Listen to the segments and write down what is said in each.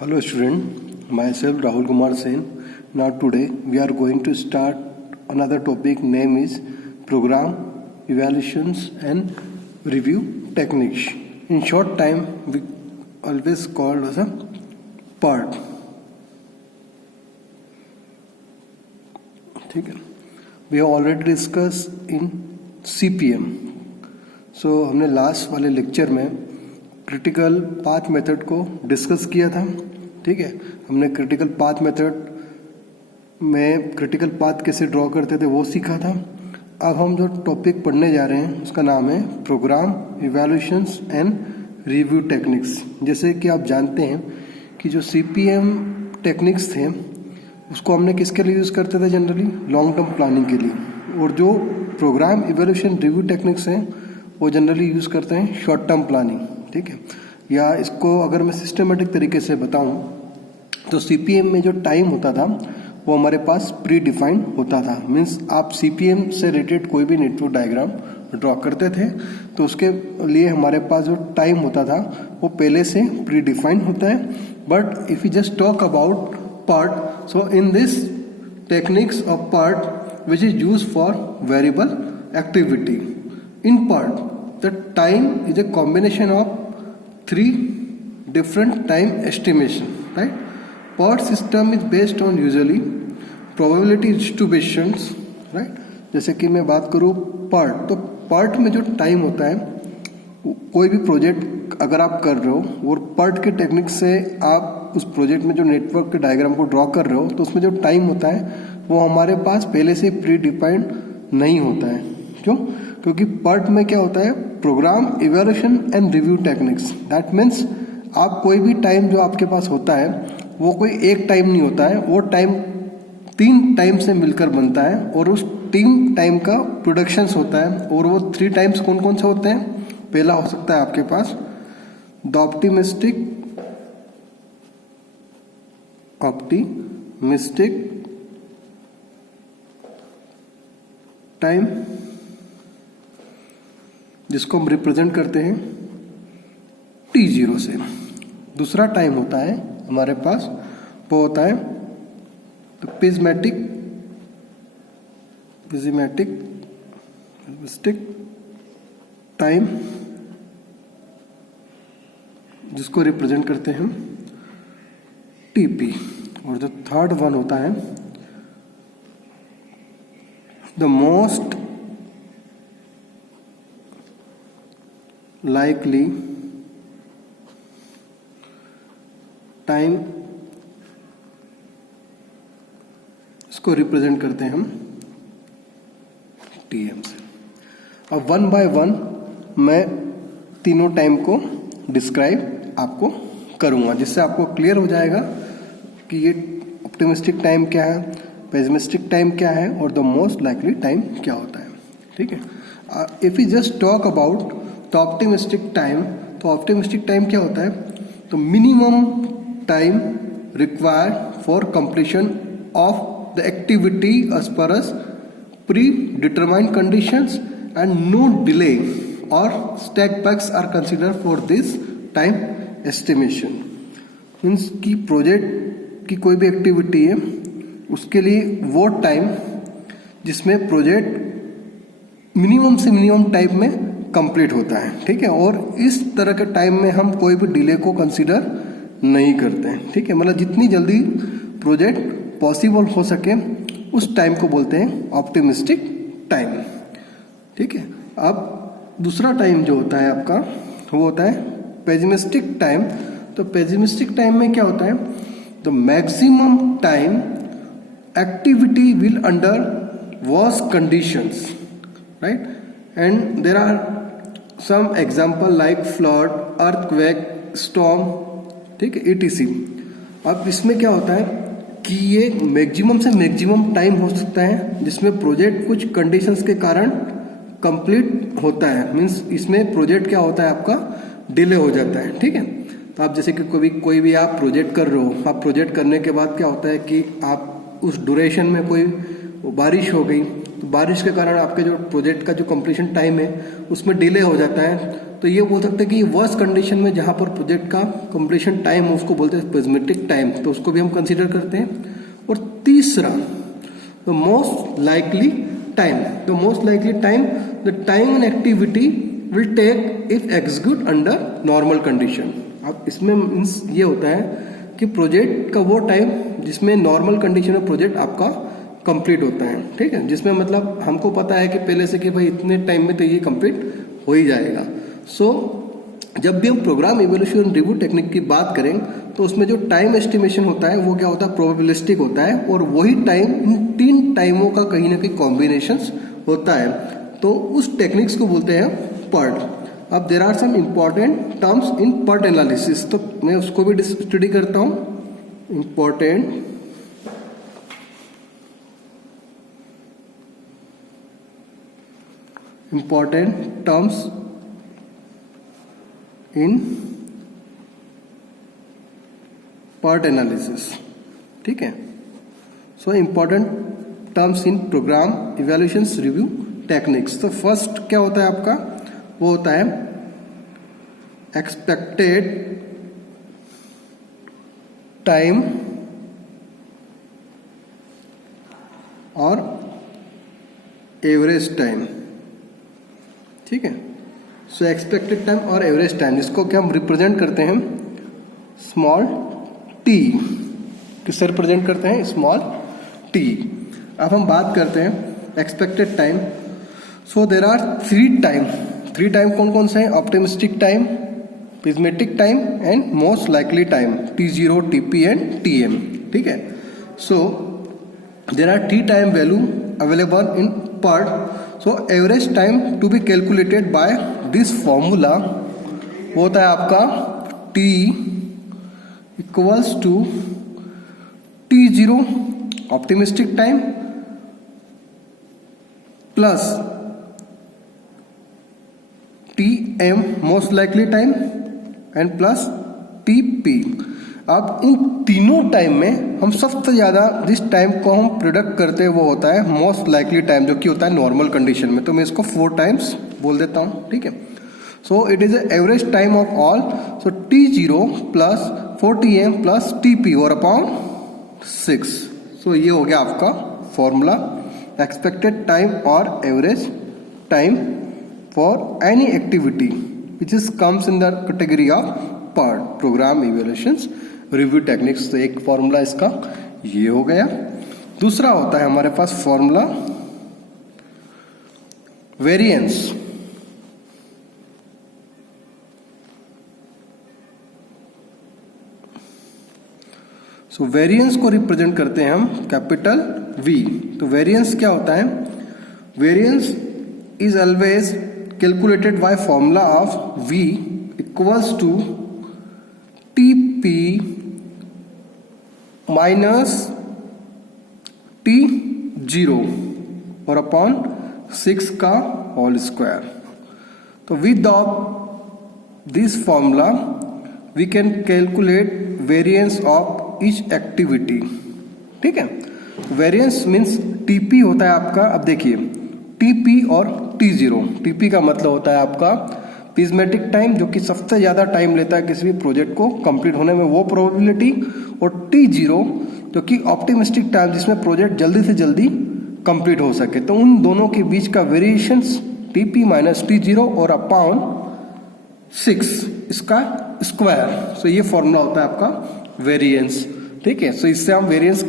Hello student, myself Rahul Kumar Sen. Now today we are going to start another topic name is program evaluations and review techniques. In short time we always called as a PERT. ठीक है, we have already discussed in CPM. So हमने last वाले lecture में critical path method को discuss किया था. ठीक है, हमने क्रिटिकल पाथ मेथड में क्रिटिकल पाथ कैसे ड्रॉ करते थे वो सीखा था. अब हम जो टॉपिक पढ़ने जा रहे हैं उसका नाम है programme evaluations and review techniques. जैसे कि आप जानते हैं कि जो CPM टेक्निक्स थे उसको हमने किसके लिए यूज़ करते थे जनरली, लॉन्ग टर्म प्लानिंग के लिए. और जो प्रोग्राम इवैल्यूएशन रिव्यू टेक्निक्स हैं वो जनरली यूज़ करते हैं शॉर्ट टर्म प्लानिंग. ठीक है, या इसको अगर मैं सिस्टमेटिक तरीके से बताऊं तो CPM में जो टाइम होता था वो हमारे पास प्री डिफाइंड होता था. मीन्स आप CPM से रिलेटेड कोई भी नेटवर्क डायग्राम ड्रॉ करते थे तो उसके लिए हमारे पास जो टाइम होता था वो पहले से प्री डिफाइंड होता है. But if you just talk about PERT, so in this techniques of PERT which is used for variable activity. In PERT the time is a combination of three different time estimation, right? PERT system is based on usually probability distributions, right? जैसे कि मैं बात करूँ PERT, तो PERT में जो time होता है कोई भी प्रोजेक्ट अगर आप कर रहे हो और PERT के टेक्निक से आप उस प्रोजेक्ट में जो नेटवर्क के डायग्राम को ड्रॉ कर रहे हो तो उसमें जो टाइम होता है वो हमारे पास पहले से प्री डिफाइंड नहीं होता है. क्यों? क्योंकि PERT में क्या होता है, programme evaluation and review techniques. That means आप कोई भी टाइम जो आपके पास होता है वो कोई एक टाइम नहीं होता है, वो टाइम 3 टाइम से मिलकर बनता है और उस 3 टाइम का प्रोडक्शंस होता है. और वो 3 टाइम्स कौन कौन से होते हैं? पहला हो सकता है आपके पास द ऑप्टिमिस्टिक टाइम, जिसको हम रिप्रेजेंट करते हैं T0 से. दूसरा टाइम होता है हमारे पास वो होता है तो पिज़मेटिक टाइम, जिसको रिप्रेजेंट करते हैं TP. और जो थर्ड वन होता है द मोस्ट लाइकली टाइम, इसको रिप्रेजेंट करते हैं हम TM से. अब 1 बाय 1 मैं तीनों टाइम को डिस्क्राइब आपको करूंगा जिससे आपको क्लियर हो जाएगा कि ये ऑप्टिमिस्टिक टाइम क्या है, पेसिमिस्टिक टाइम क्या है और द मोस्ट लाइकली टाइम क्या होता है. ठीक है, if you just talk about the optimistic time, तो ऑप्टिमिस्टिक टाइम क्या होता है, तो minimum time required for completion of the activity as per as predetermined conditions and no delay और setbacks are consider for this time estimation. Means की project की कोई भी एक्टिविटी है उसके लिए वो टाइम जिसमें प्रोजेक्ट मिनिमम से मिनिमम टाइम में कंप्लीट होता है. ठीक है, और इस तरह के टाइम में हम कोई भी डिले को कंसीडर नहीं करते हैं. ठीक है, मतलब जितनी जल्दी प्रोजेक्ट पॉसिबल हो सके उस टाइम को बोलते हैं ऑप्टिमिस्टिक टाइम. ठीक है, अब दूसरा टाइम जो होता है आपका वो होता है पेसिमिस्टिक टाइम. तो पेसिमिस्टिक टाइम में क्या होता है, the maximum time activity will under worse conditions, right, and there are some example like flood, earthquake, storm. ठीक है, ETC. अब इसमें क्या होता है कि ये मैक्सिमम से मैक्सिमम टाइम हो सकता है जिसमें प्रोजेक्ट कुछ कंडीशंस के कारण कंप्लीट होता है. मीन्स इसमें प्रोजेक्ट क्या होता है आपका डिले हो जाता है. ठीक है, तो आप जैसे कि कोई भी आप प्रोजेक्ट कर रहे हो, आप प्रोजेक्ट करने के बाद क्या होता है कि आप उस ड्यूरेशन में कोई वो बारिश हो गई, तो बारिश के कारण आपके जो प्रोजेक्ट का जो कंप्लीशन टाइम है उसमें डिले हो जाता है। तो ये बोल सकते हैं कि वर्स्ट कंडीशन में जहाँ पर प्रोजेक्ट का कंप्लीशन टाइम है उसको बोलते हैं पेसिमिस्टिक टाइम, तो उसको भी हम कंसीडर करते हैं। और तीसरा the most likely time, the most likely time, the time an activity will take if execute under normal condition. अब इसमें मीन्स ये होता है कि प्रोजेक्ट का वो टाइम जिसमें नॉर्मल कंडीशन में प्रोजेक्ट आपका कंप्लीट होता है, ठीक है, जिसमें मतलब हमको पता है कि पहले से कि भाई इतने टाइम में तो ये कंप्लीट हो ही जाएगा। सो जब भी हम प्रोग्राम इवोल्यूशन रिव्यू टेक्निक की बात करें तो उसमें जो टाइम एस्टिमेशन होता है वो क्या होता है, प्रोबेबिलिस्टिक होता है, और वही टाइम इन 3 टाइमों का कहीं ना कहीं कॉम्बिनेशंस होता है। तो उस टेक्निक्स को बोलते हैं PERT। अब there are some important terms in PERT analysis, तो मैं उसको भी स्टडी करता हूँ। Important terms in PERT analysis, ठीक है। So important terms in programme evaluations review techniques. तो फर्स्ट क्या होता है आपका, वो होता है एक्सपेक्टेड टाइम और एवरेज टाइम, ठीक है। सो एक्सपेक्टेड टाइम और एवरेज टाइम, जिसको क्या हम रिप्रेजेंट करते हैं स्मॉल t, किससे रिप्रेजेंट करते हैं, स्मॉल t। अब हम बात करते हैं expected time. So there are 3 time कौन कौन से हैं, optimistic time, pessimistic time and most likely time, T0, TP एंड TM, ठीक है। So there are 3 time value available in PERT। So average time to be calculated by this formula वो होता है आपका T equals to T0 optimistic time plus TM most likely time and plus TP। अब इन तीनों time में हम सबसे ज़्यादा जिस टाइम को हम प्रोडक्ट करते हैं वो होता है मोस्ट लाइकली टाइम, जो कि होता है नॉर्मल कंडीशन में। तो मैं इसको 4 टाइम्स बोल देता हूँ, ठीक है। So it is average time of all. So T0 plus 4TM plus TP और अपॉन 6। सो ये हो गया आपका फॉर्मूला, एक्सपेक्टेड टाइम और average time for any activity which is comes in the category of PERT, programme evaluations review techniques. तो एक formula इसका ये हो गया। दूसरा होता है हमारे पास फॉर्मूला वेरिएंस। सो वेरिएंस को रिप्रेजेंट करते हैं हम कैपिटल V। तो वेरिएंस क्या होता है, variance is always calculated by formula of V equals to TP minus T0 और अपॉन 6 का होल स्क्वायर। तो with this formula we can calculate variance of each activity, ठीक है। वेरिएंस मीन्स TP होता है आपका, अब देखिए TP और T0। TP का मतलब होता है आपका पेसिमिस्टिक टाइम, जो कि सबसे ज़्यादा टाइम लेता है किसी भी प्रोजेक्ट को कंप्लीट होने में, वो प्रोबेबिलिटी, और T0 जो कि ऑप्टिमिस्टिक टाइम, जिसमें प्रोजेक्ट जल्दी से जल्दी कंप्लीट हो सके। तो उन दोनों के बीच का वेरिएशंस TP माइनस T0 और अपॉन 6 इसका स्क्वायर। सो ये फॉर्मूला होता है आपका वेरिएंस, ठीक है। सो इससे हम वेरिएंस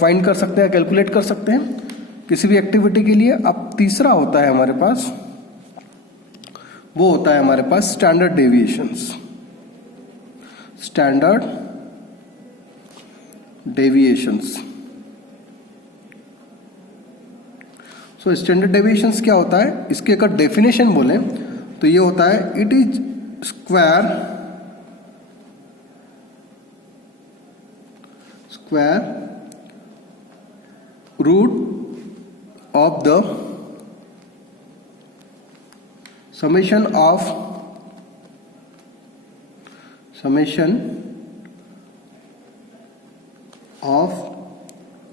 फाइंड कर सकते हैं, कैलकुलेट कर सकते हैं किसी भी एक्टिविटी के लिए। अब तीसरा होता है हमारे पास, वो होता है हमारे पास standard deviations. Standard deviations. So standard deviations क्या होता है, इसकी अगर डेफिनेशन बोलें तो ये होता है it is square root of the summation of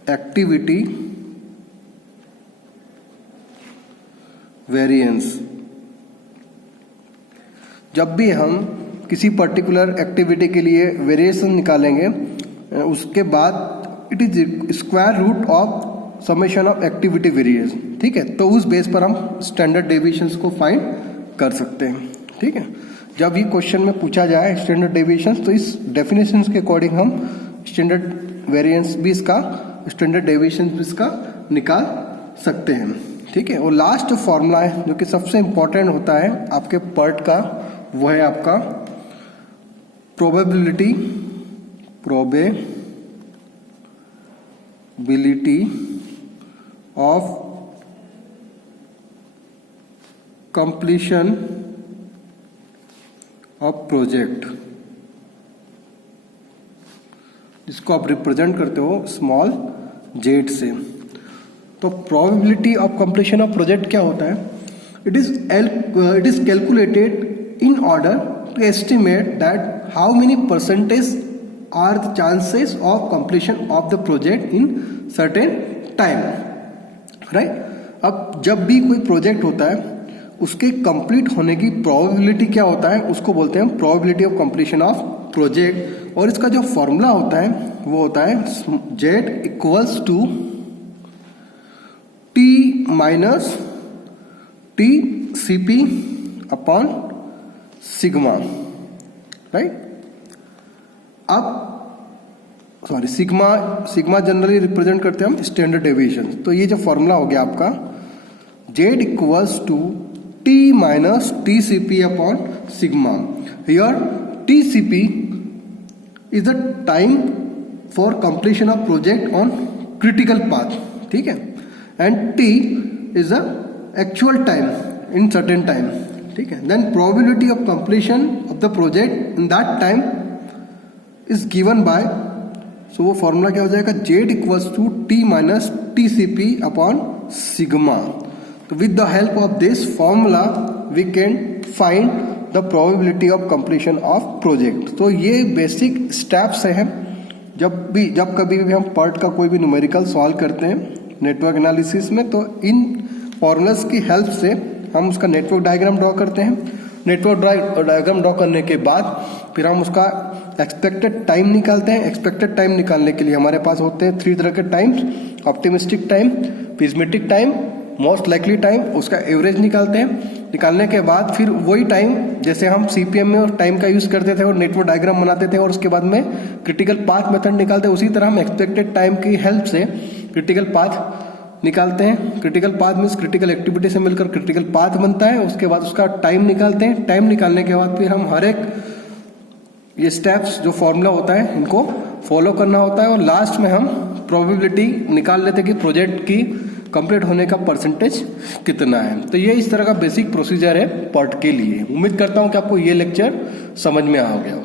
activity variance. जब भी हम किसी पर्टिकुलर एक्टिविटी के लिए वेरिएशन निकालेंगे, उसके बाद it is square root of summation of activity variance. ठीक है, तो उस बेस पर हम स्टैंडर्ड डेविएशंस को फाइंड कर सकते हैं। ठीक है, जब ये क्वेश्चन में पूछा जाए स्टैंडर्ड डेविएशंस, तो इस डेफिनेशंस के अकॉर्डिंग हम स्टैंडर्ड वेरिएंस भी इसका, स्टैंडर्ड डेविएशन भी इसका निकाल सकते हैं। ठीक है, और लास्ट फॉर्मूला है जो कि सबसे इंपॉर्टेंट होता है आपके पर्ट का, वो है आपका probability of completion of project, जिसको आप रिप्रेजेंट करते हो स्मॉल जेड से। तो probability of completion of project क्या होता है? It is calculated in order to estimate that how many percentage are the chances of completion of the project in certain time. Right, अब जब भी कोई प्रोजेक्ट होता है उसके कंप्लीट होने की प्रोबेबिलिटी क्या होता है, उसको बोलते हैं probability of completion of project. और इसका जो फॉर्मूला होता है वो होता है Z equals to T minus T C P upon sigma. Right, अब सिग्मा जनरली रिप्रेजेंट करते हैं हम स्टैंडर्ड डेविएशन। तो ये जो फॉर्मूला हो गया आपका Z equals to T minus T C P upon sigma. Here T C P is the time for completion of project on critical path. ठीक है, and T is the actual time in certain time. ठीक है, then probability of completion of the project in that time is given by, so वो formula क्या हो जाएगा, Z equals to T minus T C P upon sigma. तो with the help of this formula we can find the probability of completion of project. तो ये basic steps हैं जब कभी भी हम पार्ट का कोई भी न्यूमेरिकल सॉल्व करते हैं नेटवर्क एनालिसिस में, तो इन फॉर्मूलाज की हेल्प से हम उसका नेटवर्क डायग्राम ड्रॉ करते हैं। नेटवर्क डायग्राम ड्रॉ करने के बाद फिर हम उसका एक्सपेक्टेड टाइम निकालते हैं। एक्सपेक्टेड टाइम निकालने के लिए हमारे पास होते हैं 3 तरह के times, optimistic time, pessimistic time, most likely time. उसका एवरेज निकालते हैं। निकालने के बाद फिर वही टाइम जैसे हम सीपीएम में टाइम का यूज करते थे और नेटवर्क डायग्राम बनाते थे और उसके बाद में क्रिटिकल पाथ मेथड निकालते हैं, उसी तरह हम एक्सपेक्टेड टाइम की हेल्प से क्रिटिकल पाथ निकालते हैं। Critical path means critical activity से मिलकर क्रिटिकल पाथ बनता है। उसके बाद उसका टाइम निकालते हैं। टाइम निकालने के बाद फिर हम हर एक ये स्टेप्स जो फॉर्मूला होता है इनको फॉलो करना होता है और लास्ट में हम प्रोबेबिलिटी निकाल लेते हैं कि प्रोजेक्ट की कंप्लीट होने का परसेंटेज कितना है। तो ये इस तरह का बेसिक प्रोसीजर है पार्ट के लिए। उम्मीद करता हूँ कि आपको ये लेक्चर समझ में आ गया हो।